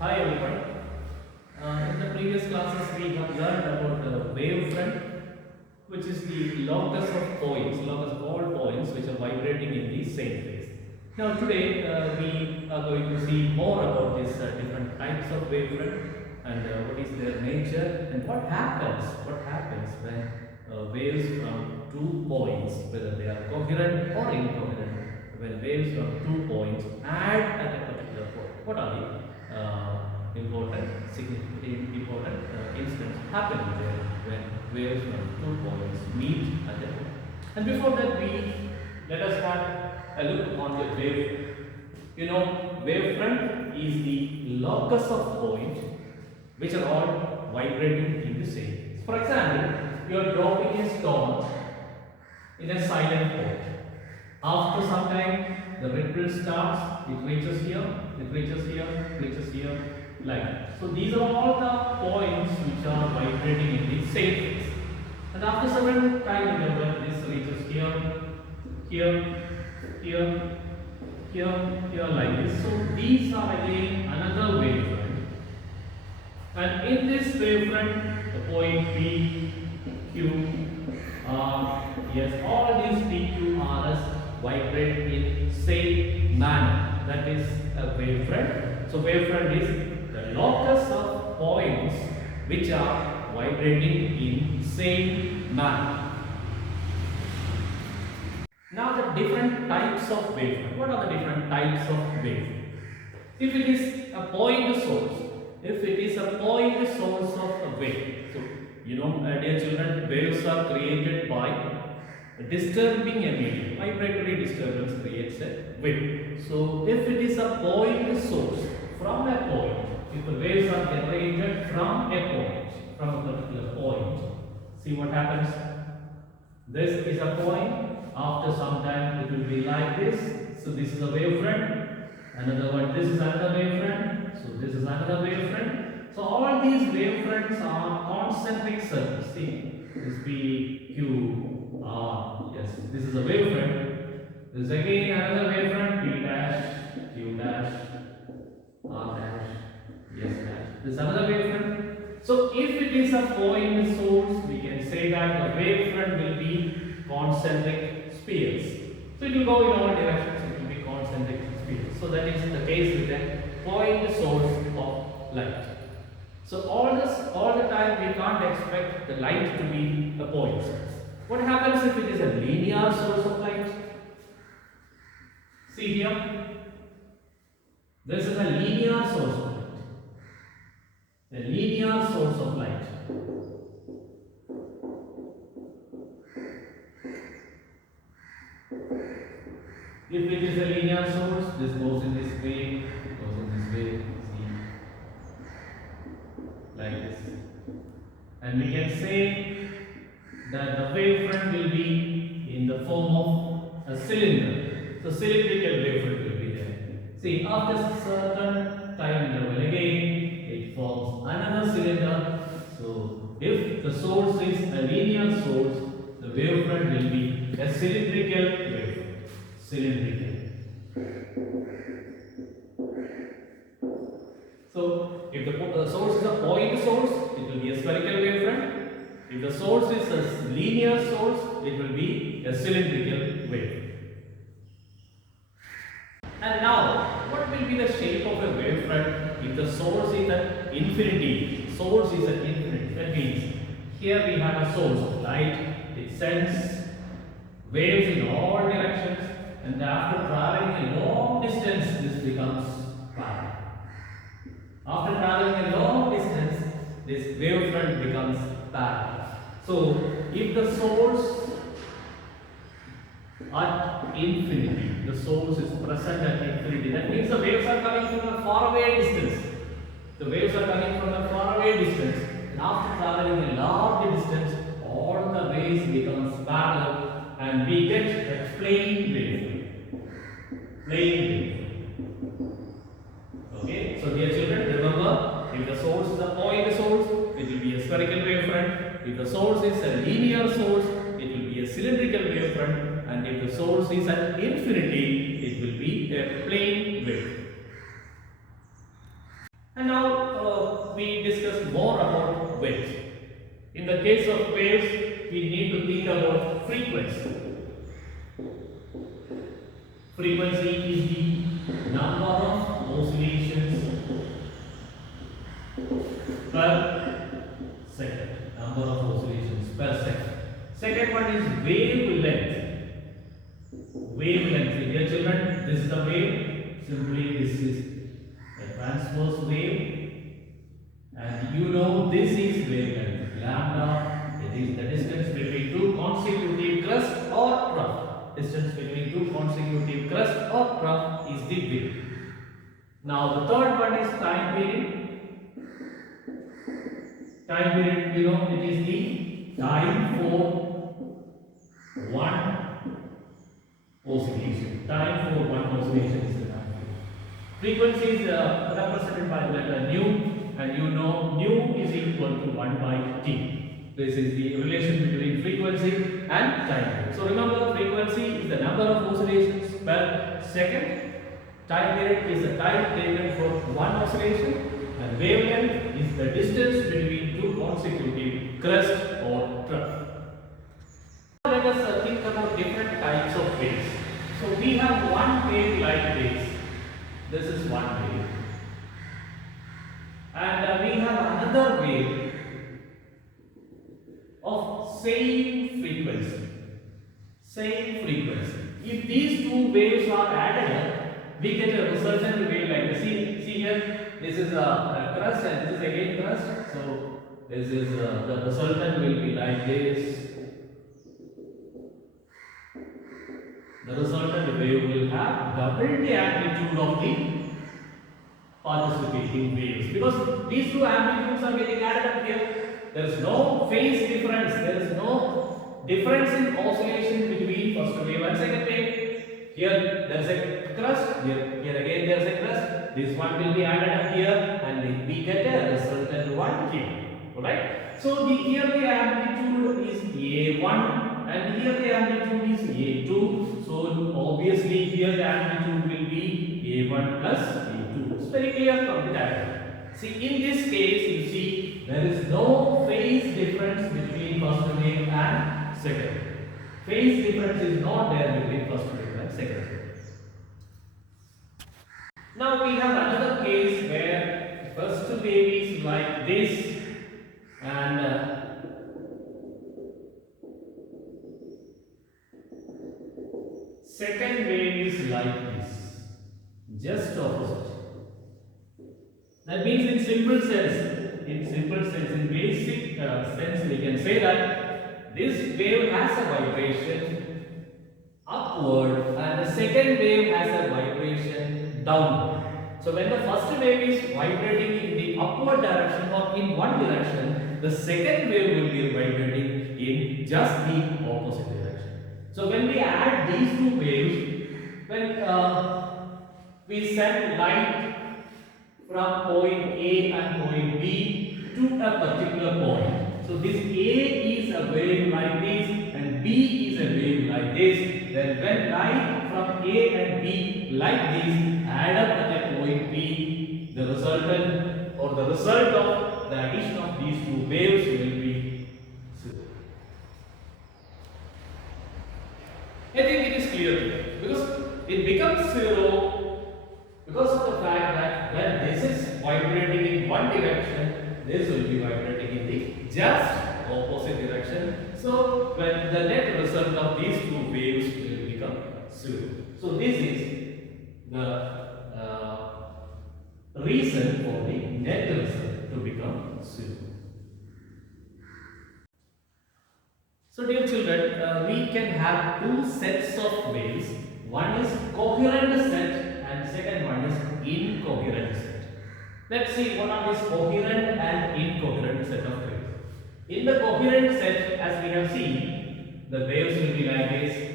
Hi everyone. In the previous classes we have learned about the wavefront, which is the locus of points, locus of all points which are vibrating in the same phase. Now today we are going to see more about these different types of wavefront and what is their nature and what happens when waves from two points, whether they are coherent or incoherent, when waves from two points add at a particular point. What are the important incidents happening there when waves from two points meet at a point? And before that, let us have a look on the wave. Wavefront is the locus of points which are all vibrating in the same phase. For example, you are dropping a stone in a silent port. After some time, the ripple starts, it reaches here, it reaches here, reaches here, like that. So these are all the points which are vibrating in the same phase. And after certain time interval, this reaches here, here, here, here, like this. So these are again another wavefront. And in this wavefront, the point P, Q, R, yes, all these P, Q, R, S vibrate in same manner. That is a wavefront. So wavefront is the locus of points which are vibrating in same manner. Now the different types of wavefront. What are the different types of wave? If it is a point source, of a wave. So, dear children, waves are created by disturbing a medium. Vibratory disturbance creates a wave. So, if it is a point source from a point, if the waves are generated from a particular point, see what happens? This is a point. After some time, it will be like this. So, this is a wavefront. Another one, this is another wavefront. So, this is another wavefront. So, all these wavefronts are concentric circles. See, this P, Q, R. Yes, this is a wavefront. This is again another wavefront. P dash, Q dash, R dash, S dash. This is another wavefront. So, if it is a point source, we can say that the wavefront will be concentric spheres. So, it will go in all directions. It will be concentric spheres. So, that is the case with a point source of light. So all the time we can't expect the light to be a point source. What happens if it is a linear source of light? See here, this is a linear source of light. A linear source of light. If it is a linear source, this goes in this way, goes in this way. Like this, and we can say that the wavefront will be in the form of a cylinder. So cylindrical wavefront will be there. See, after a certain time interval again, it forms another cylinder. So if the source is a linear source, the wavefront will be a cylindrical wavefront. Cylindrical. So, if the source is a point source, it will be a spherical wavefront. If the source is a linear source, it will be a cylindrical wave. And now, what will be the shape of a wavefront if the source is at infinity? Source is at infinity. That means here we have a source of light. It sends waves in all directions, and after traveling a long distance, this becomes parallel. After traveling a long distance, this wavefront becomes parallel. So, if the source at infinity, the source is present at infinity, that means the waves are coming from a faraway distance. The waves are coming from a faraway distance, and after traveling a large distance, all the waves becomes parallel, and we get a plane wave. Plane wave. Okay, so dear children, remember, if the source is a point source, it will be a spherical wavefront. If the source is a linear source, it will be a cylindrical wavefront. And if the source is at infinity, it will be a plane wave. And now we discuss more about waves. In the case of waves, we need to think about frequency. Frequency is the number of oscillations per second. Number of oscillations per second. Second one is wavelength. Wavelength. Dear children, this is the wave. Simply, this is a transverse wave, and you know this is wavelength. Lambda. It is the distance between two consecutive crust or trough. Distance between two consecutive crust or trough is the wave. Now the third one is time period. Time period, you know, it is the time for one oscillation. Time for one oscillation is the time period. Frequency is represented by the letter nu, and you know nu is equal to 1 by t. This is the relation between frequency and time period. So remember, frequency is the number of oscillations per second. Time period is the time taken for one oscillation, and wavelength is the distance between two consecutive crest or trough. Let us think about different types of waves. So we have one wave like this. This is one wave, and we have another wave of same frequency. Same frequency. If these two waves are added up, we get a resultant wave like this. See here. This is a crust and this is again crust. So this is the resultant will be like this. The resultant wave will have double the amplitude of the participating waves, because these two amplitudes are getting added up here. There is no phase difference. There is no difference in oscillation between first wave and second wave. Here there is a crust. Here again there is a crust. This one will be added up here, and we get a resultant one here. Alright. So here the amplitude is A1, and here the amplitude is A2. So obviously here the amplitude will be A1 plus A2. It's very clear from the diagram. See, in this case, you see there is no phase difference between first wave and second wave. Phase difference is not there between first wave and second wave. Now we have another case where first wave is like this, and second wave is like this, just opposite. That means in simple sense, in basic sense, we can say that this wave has a vibration upward and the second wave has a vibration downward. So when the first wave is vibrating in the upward direction or in one direction, the second wave will be vibrating in just the opposite direction. So when we add these two waves, when we send light from point A and point B to a particular point. So this A is a wave like this and B is a wave like this. Then when light from A and B like this add up at a point B, the resultant or the result of the addition of these two waves will be zero. I think it is clear because it becomes zero because of the fact that when this is vibrating in one direction, this will be vibrating in the just opposite direction. So when the net result of these two waves will become zero. So this is the reason for the net result to become zero. So dear children, we can have two sets of waves. One is coherent set and second one is incoherent set. Let's see what are these coherent and incoherent set of waves. In the coherent set, as we have seen, the waves will be like this.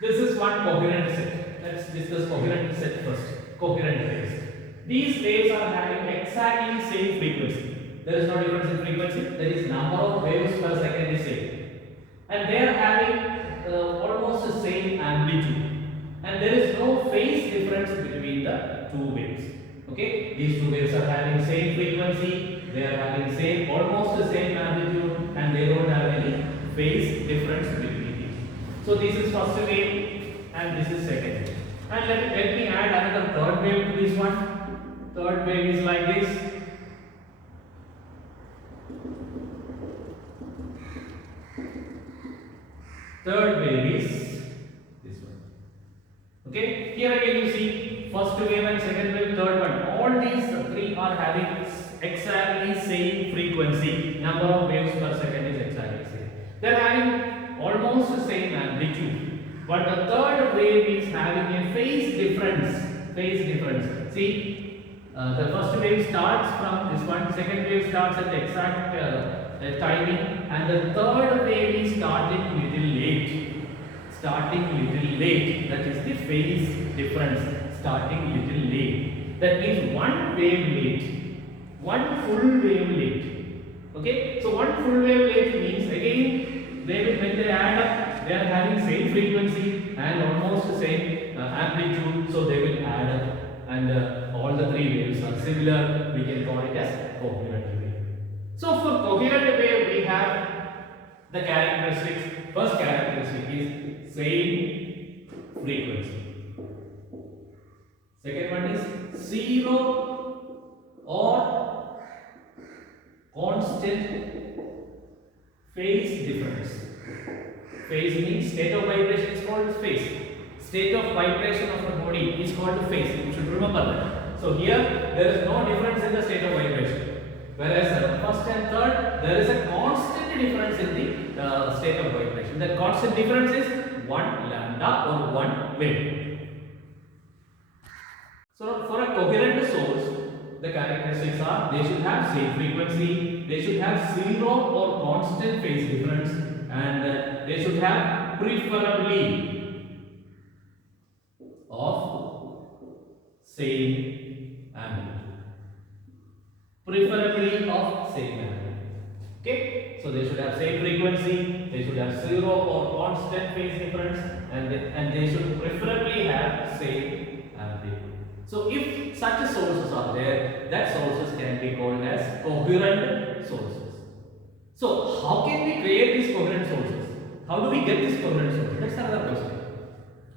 This is one coherent set. Let's discuss coherent set first. Coherent waves. These waves are having exactly same frequency. There is no difference in frequency. That is number of waves per second is same, and they are having almost the same amplitude, and there is no phase difference between the two waves. Okay, these two waves are having same frequency, they are having same almost the same amplitude, and they don't have any phase difference between it. So this is first wave and this is second wave. And let me add another third wave to this one. Third wave is like this. Third wave is this one. Okay, here again you see first wave and second wave, third one. All these three are having exactly same frequency. Number of waves per second is exactly same. They are having almost the same amplitude. But the third wave is having a phase difference. Phase difference. See, the first wave starts from this one. Second wave starts at the exact timing, and the third wave is starting little late. Starting little late. That is the phase difference. Starting little late. That means one wave late, one full wave late. Okay. So one full wave late means again they will, when they add up, they are having same frequency and almost the same amplitude. So they will add up, and all the three waves are similar. We can call it as coherent wave. So for coherent wave we have the characteristics. First characteristic is same frequency. Second one is zero or constant phase difference. Phase means state of vibration is called phase. State of vibration of a body is called phase. You should remember that. So here there is no difference in the state of vibration. Whereas first and third, there is a constant difference in the state of vibration. That constant difference is 1 lambda or 1 wave. So for a coherent source, the characteristics are they should have same frequency, they should have zero or constant phase difference, and they should have preferably of same amplitude. Preferably of same amplitude. Okay, so they should have same frequency, they should have zero or constant phase difference, and they should preferably have same amplitude. So if such sources are there, that sources can be called as coherent sources. So how can we create these coherent sources? How do we get these coherent sources? That's another question.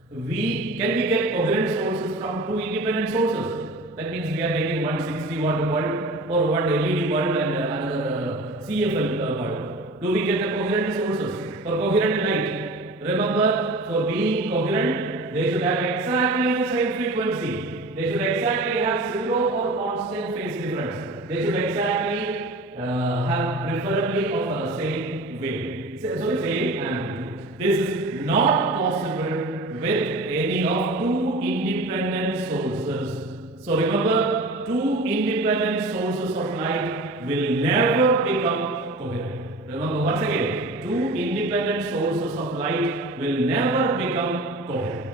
Can we get coherent sources from two independent sources? That means we are taking 160 watt bulb or one LED bulb and another CFL bulb. Do we get the coherent sources or coherent light? Remember, for being coherent, they should have exactly the same frequency. They should exactly have zero or constant phase difference. They should exactly have preferably of the same wave. So same amplitude. This is not possible with any of two independent sources. So remember, two independent sources of light will never become coherent. Remember once again, two independent sources of light will never become coherent.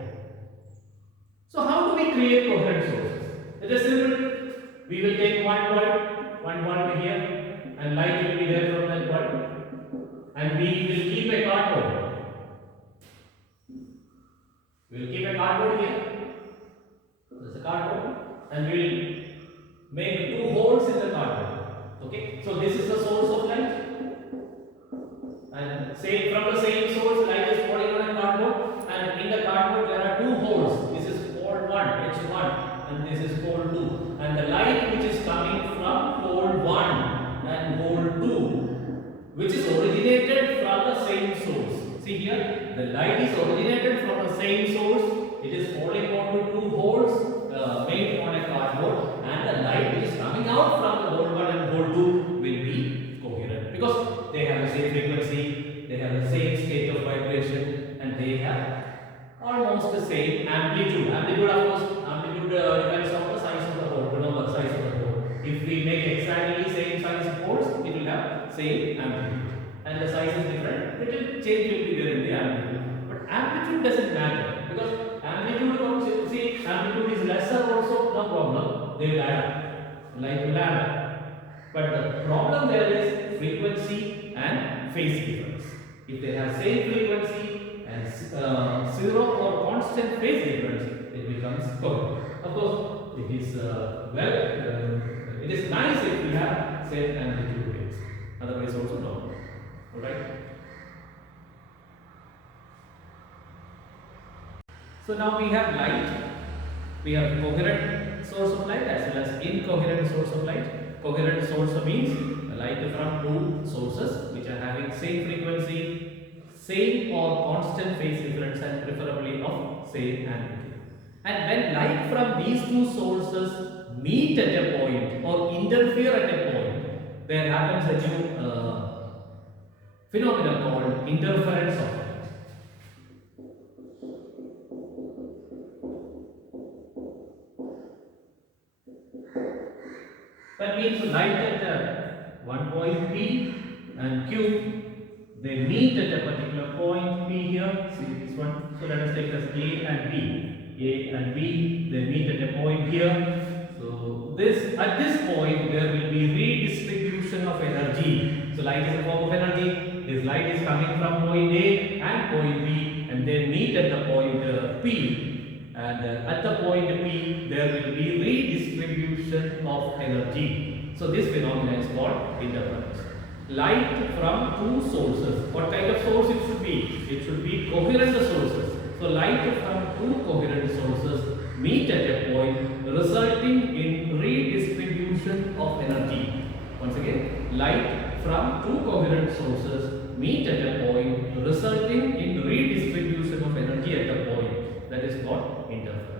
So how do we create coherent sources? It is simple. We will take one bulb here, and light will be there from that bulb, and we will keep a cardboard. We will keep a cardboard here. This is a cardboard, and we will make two holes in the cardboard. Okay, so this is the source of light, and say from the same source, light is falling on a cardboard, and in the cardboard there are two holes. This is pole 1, H1, and this is pole 2, and the light which is coming from pole 1 and pole 2, which is originated from the same source. See here, the light is originated from the same source. It is falling onto two holes made on a cardboard, and the light which is coming out from the hole 1 and hole 2 will be coherent because they have the same frequency, they have the same state of vibration, and they have almost the same amplitude. Amplitude, of course, depends on the size of the hole. Remember, size of the hole. If we make exactly same size holes, it will have same amplitude. And the size is different, little change will be there in the amplitude. But amplitude doesn't matter because amplitude comes, see, amplitude is lesser also, no problem. They will add up. Light will add up. But the problem there is frequency and phase difference. If they have same frequency and zero or constant phase difference, it becomes coherent. Of course, it is it is nice if we have same amplitude waves. Otherwise, also no. Alright. So now we have light. We have coherent source of light as well as incoherent source of light. Coherent source means light from two sources which are having same frequency, same or constant phase difference and preferably of same amplitude. And when light from these two sources meet at a point or interfere at a point, there happens a new phenomenon called interference of light. That means light at one point P and Q, they meet at a particular point P here. See this one. So let us take as A and B. A and B, they meet at a point here. So this at this point there will be redistribution of energy. So light is a form of energy. This light is coming from point A and point B, and they meet at the point P. And at the point P, there will be redistribution of energy. So this phenomenon is called interference. Light from two sources. What kind of source it should be? It should be coherent sources. So light from two coherent sources meet at a point, resulting in redistribution of energy. Once again, light from two coherent sources meet at a point, resulting in redistribution of energy at the point. That is called interference.